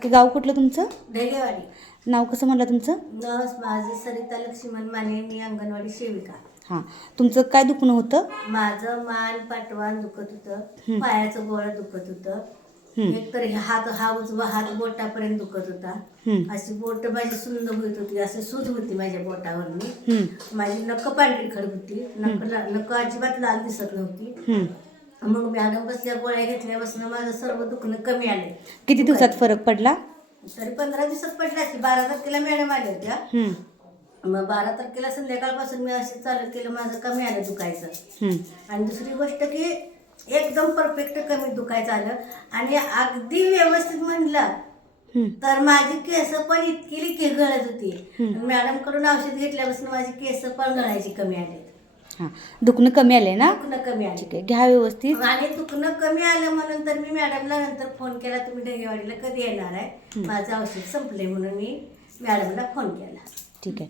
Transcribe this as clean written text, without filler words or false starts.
काकी गाव कुठलं तुमचं? ढगेवाडी. नाव कसं म्हणलं तुमचं? माझं सरिता लक्ष्मण माने, मी अंगणवाडी सेविका. हां, तुमचं काय दुखणं होतं? माझं मान पाठवान दुखत होतं, पायाचं गोळं दुखत होतं. हं. एकतर हा उजवा हात बोटापर्यंत दुखत होता. अशी बोट माझी सुंद होत होती, असं सूज होती माझ्या बोटावरनी. माझी नख पांढरी खड होती, नख अजिबात लाल दिसत नव्हती. मग मॅडम बसल्या गोळ्या घेतल्यापासून माझं सर्व दुखणं कमी आले. किती दिवसात फरक पडला? तरी 15 दिवसात पडला की 12 तारखेला मॅडम आल्या होत्या. मग 12 तारखेला संध्याकाळपासून मी असे चालत केलं, माझं कमी आलं दुखायचं. आणि दुसरी गोष्ट की एकदम परफेक्ट कमी दुखायचं आलं. आणि अगदी व्यवस्थित म्हणलं तर माझी केस पण इतकी गळत होती. मॅडम कडून औषध घेतल्यापासून माझी केस पण गळायची कमी आली. हां, दुखणं कमी आले ना? दुखणं कमी आले. ठीक आहे, घ्या व्यवस्थित. आणि दुखणं कमी आलं म्हणून तर मी मॅडमला नंतर फोन केला, तुम्ही ढगेवाडीला कधी येणार आहे, माझं औषध संपले म्हणून मी मॅडमला फोन केला. ठीक आहे.